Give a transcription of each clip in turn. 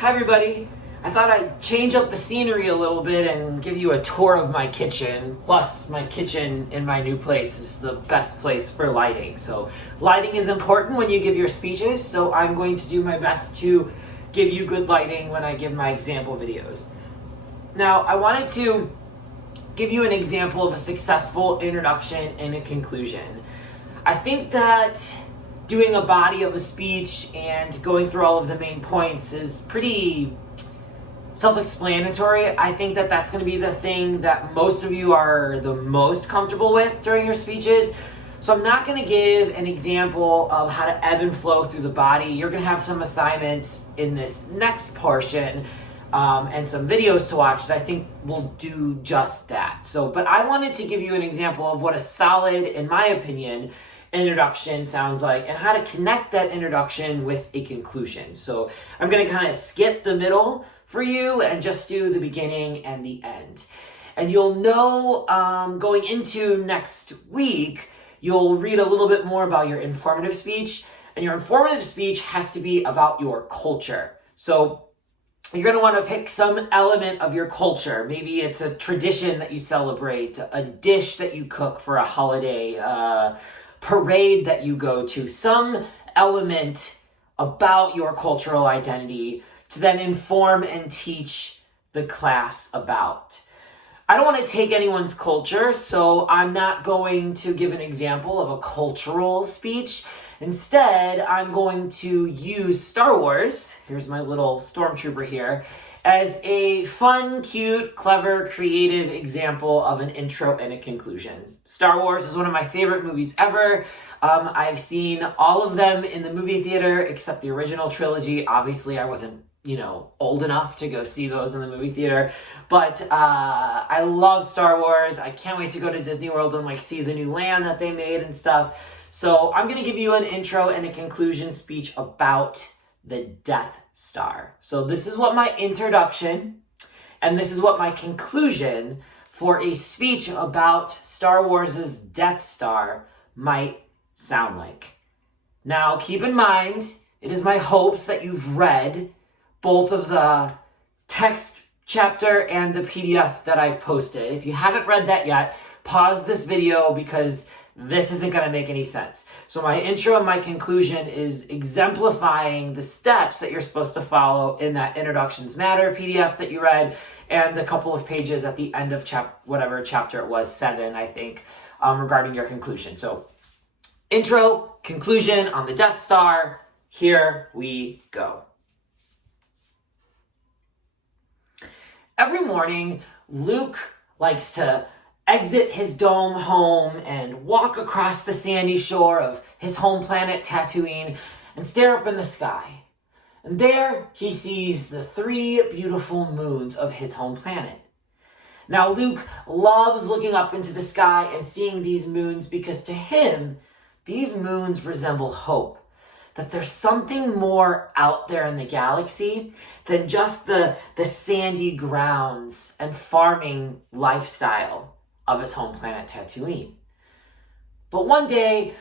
Hi everybody. I thought I'd change up the scenery a little bit and give you a tour of my kitchen. Plus, my kitchen in my new place is the best place for lighting. So lighting is important when you give your speeches, so I'm going to do my best to give you good lighting when I give my example videos. Now, I wanted to give you an example of a successful introduction and a conclusion. I think that doing a body of a speech and going through all of the main points is pretty self-explanatory. I think that that's going to be the thing that most of you are the most comfortable with during your speeches. So I'm not going to give an example of how to ebb and flow through the body. You're going to have some assignments in this next portion and some videos to watch that I think will do just that. But I wanted to give you an example of what a solid, in my opinion, introduction sounds like and how to connect that introduction with a conclusion. So I'm going to kind of skip the middle for you and just do the beginning and the end. And you'll know going into next week, you'll read a little bit more about your informative speech, and your informative speech has to be about your culture. So you're going to want to pick some element of your culture. Maybe it's a tradition that you celebrate, a dish that you cook for a holiday, parade that you go to, some element about your cultural identity to then inform and teach the class about. I don't want to take anyone's culture, so I'm not going to give an example of a cultural speech. Instead, I'm going to use Star Wars, here's my little stormtrooper here, as a fun, cute, clever, creative example of an intro and a conclusion. Star Wars is one of my favorite movies ever. I've seen all of them in the movie theater except the original trilogy. Obviously, I wasn't, old enough to go see those in the movie theater. But I love Star Wars. I can't wait to go to Disney World and see the new land that they made and stuff. So I'm going to give you an intro and a conclusion speech about the Death Star. So this is what my introduction and this is what my conclusion for a speech about Star Wars' Death Star might sound like. Now, keep in mind, it is my hopes that you've read both of the text chapter and the PDF that I've posted. If you haven't read that yet, pause this video because this isn't going to make any sense. So my intro and my conclusion is exemplifying the steps that you're supposed to follow in that Introductions Matter PDF that you read and the couple of pages at the end of whatever chapter it was, 7, I think, regarding your conclusion. So intro, conclusion on the Death Star. Here we go. Every morning, Luke likes to exit his dome home and walk across the sandy shore of his home planet Tatooine and stare up in the sky. And there he sees the 3 beautiful moons of his home planet. Now Luke loves looking up into the sky and seeing these moons because to him, these moons resemble hope. That there's something more out there in the galaxy than just the sandy grounds and farming lifestyle of his home planet Tatooine. But one day,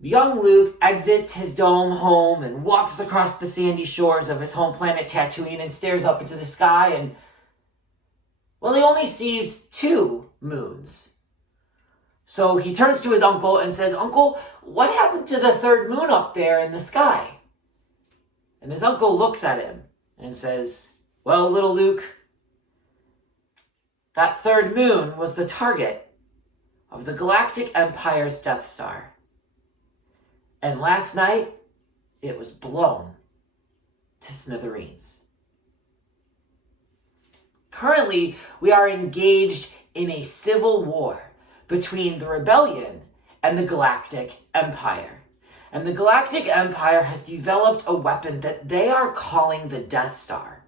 young Luke exits his dome home and walks across the sandy shores of his home planet Tatooine and stares up into the sky and, he only sees 2 moons. So he turns to his uncle and says, "Uncle, what happened to the 3rd moon up there in the sky?" And his uncle looks at him and says, "Well, little Luke, that 3rd moon was the target of the Galactic Empire's Death Star. And last night, it was blown to smithereens." Currently, we are engaged in a civil war between the rebellion and the Galactic Empire. And the Galactic Empire has developed a weapon that they are calling the Death Star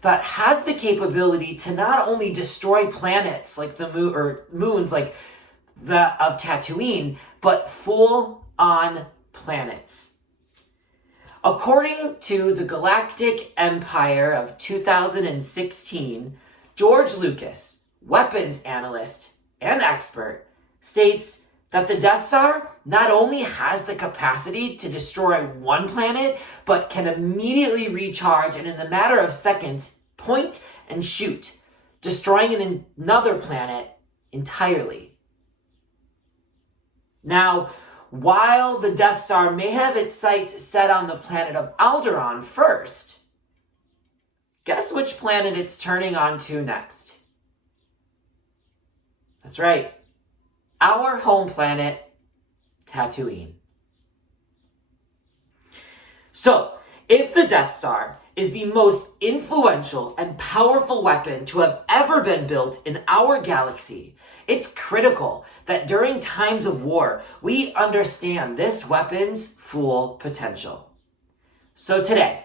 that has the capability to not only destroy planets like the moon or moons like the of Tatooine, but full-on planets. According to the Galactic Empire of 2016, George Lucas, weapons analyst and expert, states that the Death Star not only has the capacity to destroy one planet, but can immediately recharge and in the matter of seconds, point and shoot, destroying another planet entirely. Now, while the Death Star may have its sights set on the planet of Alderaan first, guess which planet it's turning onto next? That's right, our home planet, Tatooine. So, if the Death Star is the most influential and powerful weapon to have ever been built in our galaxy, it's critical that during times of war, we understand this weapon's full potential. So today,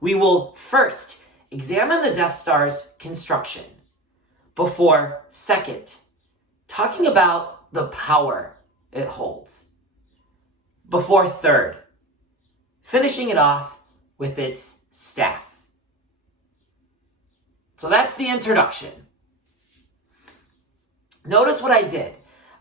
we will first examine the Death Star's construction, before second, talking about the power it holds, before third, finishing it off with its staff. So that's the introduction. Notice what I did.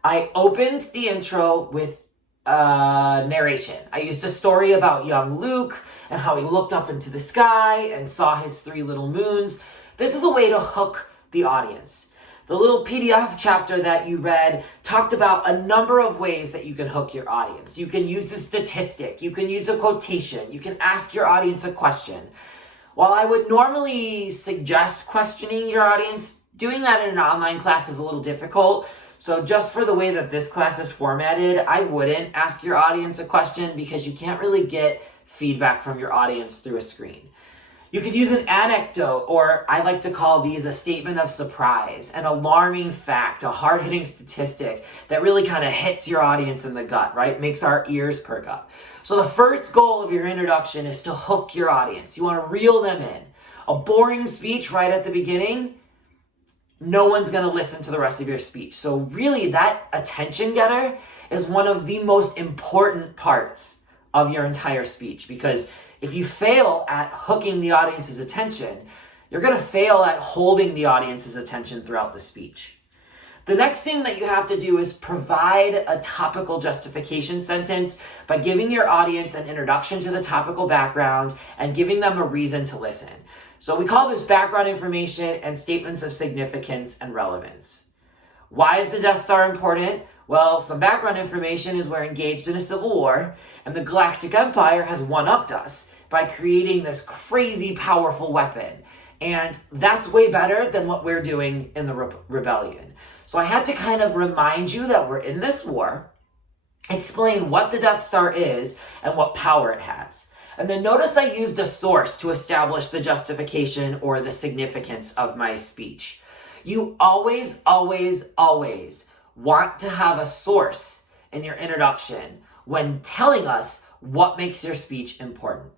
I opened the intro with narration. I used a story about young Luke and how he looked up into the sky and saw his 3 little moons. This is a way to hook the audience. The little PDF chapter that you read talked about a number of ways that you can hook your audience. You can use a statistic, you can use a quotation, you can ask your audience a question. While I would normally suggest questioning your audience, doing that in an online class is a little difficult. So just for the way that this class is formatted, I wouldn't ask your audience a question because you can't really get feedback from your audience through a screen. You could use an anecdote, or I like to call these a statement of surprise, an alarming fact, a hard-hitting statistic that really kind of hits your audience in the gut, right? Makes our ears perk up. So the first goal of your introduction is to hook your audience. You want to reel them in. A boring speech right at the beginning, no one's going to listen to the rest of your speech. So really, that attention getter is one of the most important parts of your entire speech, because if you fail at hooking the audience's attention, you're going to fail at holding the audience's attention throughout the speech. The next thing that you have to do is provide a topical justification sentence by giving your audience an introduction to the topical background and giving them a reason to listen. So we call this background information and statements of significance and relevance. Why is the Death Star important? Well, some background information is we're engaged in a civil war, and the Galactic Empire has one-upped us by creating this crazy powerful weapon. And that's way better than what we're doing in the rebellion. So I had to kind of remind you that we're in this war, explain what the Death Star is and what power it has. And then notice I used a source to establish the justification or the significance of my speech. You always, always, always want to have a source in your introduction when telling us what makes your speech important.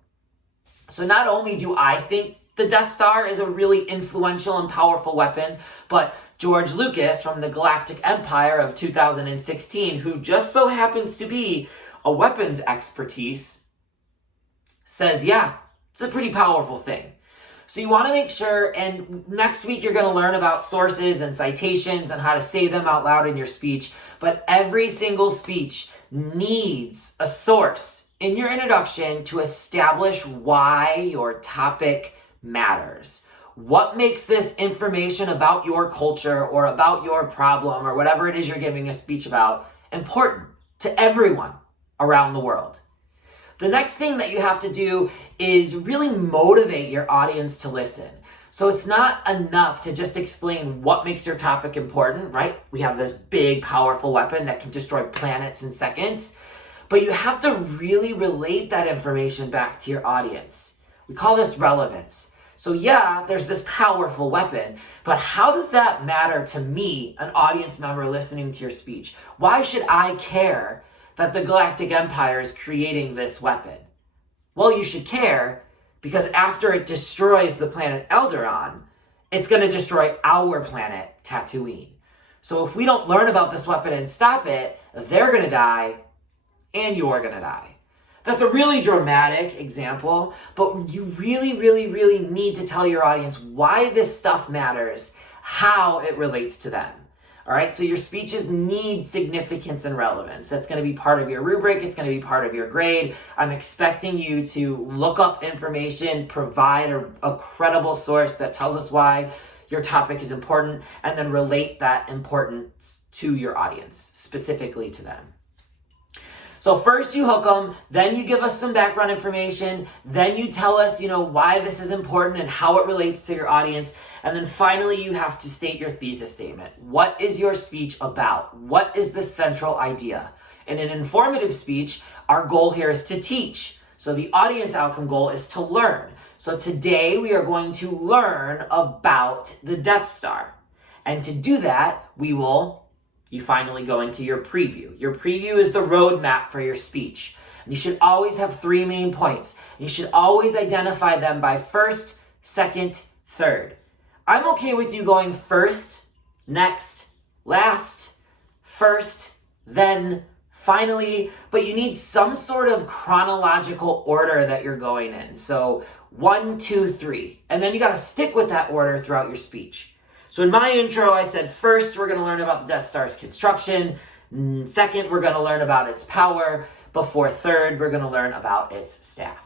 So not only do I think the Death Star is a really influential and powerful weapon, but George Lucas from the Galactic Empire of 2016, who just so happens to be a weapons expertise, says, yeah, it's a pretty powerful thing. So you want to make sure, and next week you're going to learn about sources and citations and how to say them out loud in your speech, but every single speech needs a source in your introduction to establish why your topic matters. What makes this information about your culture or about your problem or whatever it is you're giving a speech about important to everyone around the world? The next thing that you have to do is really motivate your audience to listen. So it's not enough to just explain what makes your topic important, right? We have this big, powerful weapon that can destroy planets in seconds, but you have to really relate that information back to your audience. We call this relevance. So yeah, there's this powerful weapon, but how does that matter to me, an audience member listening to your speech? Why should I care that the Galactic Empire is creating this weapon? Well, you should care because after it destroys the planet Alderaan, it's going to destroy our planet, Tatooine. So if we don't learn about this weapon and stop it, they're going to die and you're going to die. That's a really dramatic example, but you really, really, really need to tell your audience why this stuff matters, how it relates to them. All right, so your speeches need significance and relevance. That's going to be part of your rubric. It's going to be part of your grade. I'm expecting you to look up information, provide a credible source that tells us why your topic is important, and then relate that importance to your audience, specifically to them. So first you hook them, then you give us some background information, then you tell us, why this is important and how it relates to your audience, and then finally you have to state your thesis statement. What is your speech about? What is the central idea? In an informative speech, our goal here is to teach. So the audience outcome goal is to learn. So today we are going to learn about the Death Star. And to do that, you finally go into your preview. Your preview is the roadmap for your speech. And you should always have 3 main points. You should always identify them by first, second, third. I'm okay with you going first, next, last, first, then, finally, but you need some sort of chronological order that you're going in. So 1, 2, 3. And then you got to stick with that order throughout your speech. So in my intro, I said, first, we're going to learn about the Death Star's construction. Second, we're going to learn about its power. Before third, we're going to learn about its staff.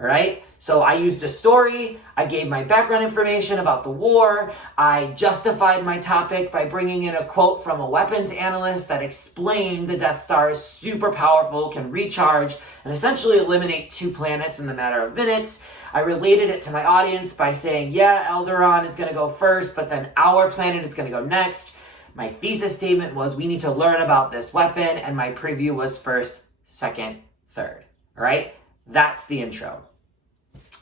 All right? So I used a story. I gave my background information about the war. I justified my topic by bringing in a quote from a weapons analyst that explained the Death Star is super powerful, can recharge, and essentially eliminate 2 planets in the matter of minutes. I related it to my audience by saying, Alderaan is going to go first, but then our planet is going to go next. My thesis statement was, we need to learn about this weapon, and my preview was first, second, third. All right? That's the intro.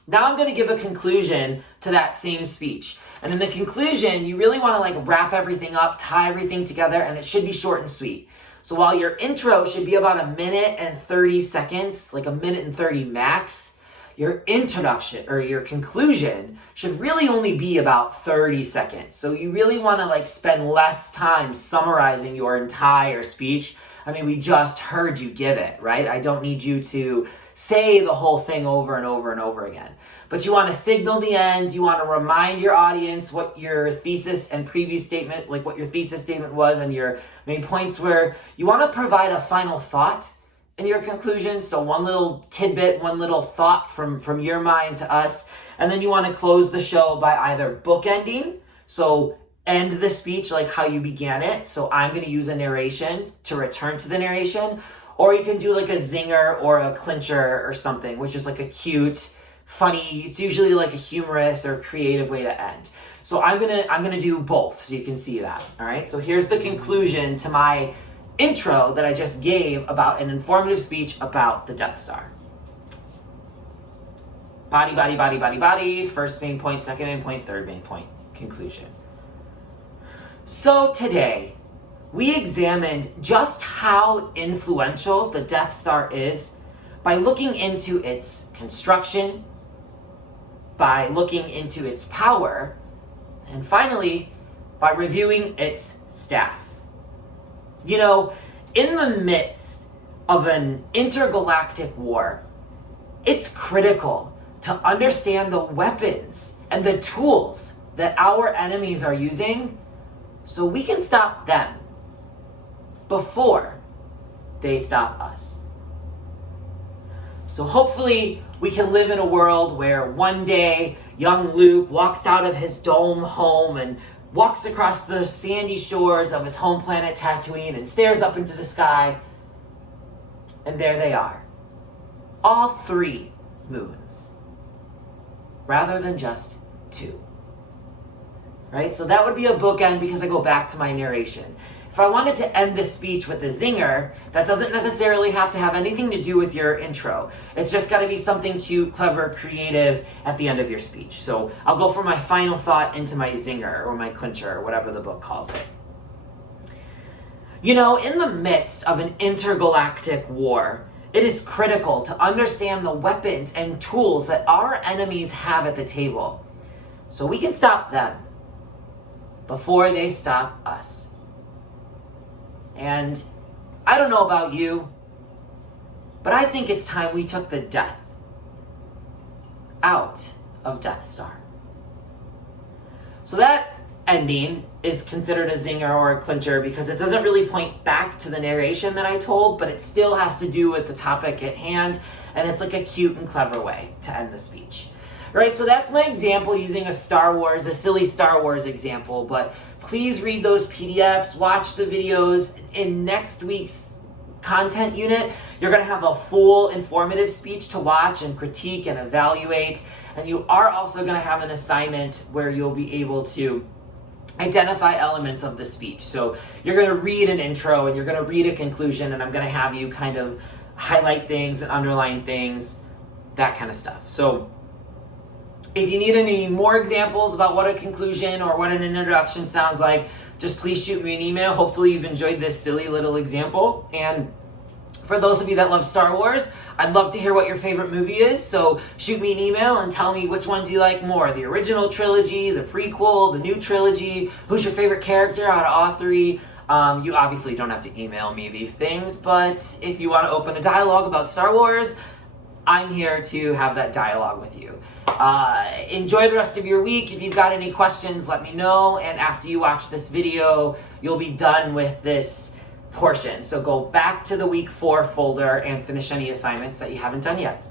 Now I'm going to give a conclusion to that same speech. And in the conclusion, you really want to wrap everything up, tie everything together, and it should be short and sweet. So while your intro should be about 1 minute and 30 seconds, like 1 minute and 30 max, your introduction or your conclusion should really only be about 30 seconds. So you really want to spend less time summarizing your entire speech. I mean, we just heard you give it, right? I don't need you to say the whole thing over and over and over again. But you want to signal the end. You want to remind your audience what your thesis and preview statement, what your thesis statement was and your main points were. You want to provide a final thought in your conclusion. So one little tidbit, one little thought from your mind to us. And then you want to close the show by either bookending. So end the speech like how you began it. So I'm going to use a narration to return to the narration. Or you can do a zinger or a clincher or something, which is a cute, funny, it's usually a humorous or creative way to end. So I'm gonna do both so you can see that. All right. So here's the conclusion to my intro that I just gave about an informative speech about the Death Star. Body, body, body, body, body. First main point, second main point, third main point. Conclusion. So today, we examined just how influential the Death Star is by looking into its construction, by looking into its power, and finally, by reviewing its staff. In the midst of an intergalactic war, it's critical to understand the weapons and the tools that our enemies are using so we can stop them before they stop us. So hopefully we can live in a world where one day young Luke walks out of his dome home and walks across the sandy shores of his home planet Tatooine and stares up into the sky, and there they are. All 3 moons, rather than just 2. Right? So that would be a bookend because I go back to my narration. If I wanted to end this speech with a zinger, that doesn't necessarily have to have anything to do with your intro. It's just got to be something cute, clever, creative at the end of your speech. So I'll go from my final thought into my zinger or my clincher or whatever the book calls it. In the midst of an intergalactic war, it is critical to understand the weapons and tools that our enemies have at the table so we can stop them before they stop us. And I don't know about you, but I think it's time we took the death out of Death Star. So that ending is considered a zinger or a clincher because it doesn't really point back to the narration that I told, but it still has to do with the topic at hand, and it's like a cute and clever way to end the speech. Right, so that's my example using a silly Star Wars example, but please read those PDFs, watch the videos. In next week's content unit, you're gonna have a full informative speech to watch and critique and evaluate, and you are also gonna have an assignment where you'll be able to identify elements of the speech. So you're gonna read an intro and you're gonna read a conclusion, and I'm gonna have you kind of highlight things and underline things, that kind of stuff. So if you need any more examples about what a conclusion or what an introduction sounds like, just please shoot me an email. Hopefully you've enjoyed this silly little example. And for those of you that love Star Wars, I'd love to hear what your favorite movie is. So shoot me an email and tell me which ones you like more. The original trilogy, the prequel, the new trilogy. Who's your favorite character out of all three? You obviously don't have to email me these things, but if you want to open a dialogue about Star Wars, I'm here to have that dialogue with you. Enjoy the rest of your week. If you've got any questions, let me know. And after you watch this video, you'll be done with this portion. So go back to the week 4 folder and finish any assignments that you haven't done yet.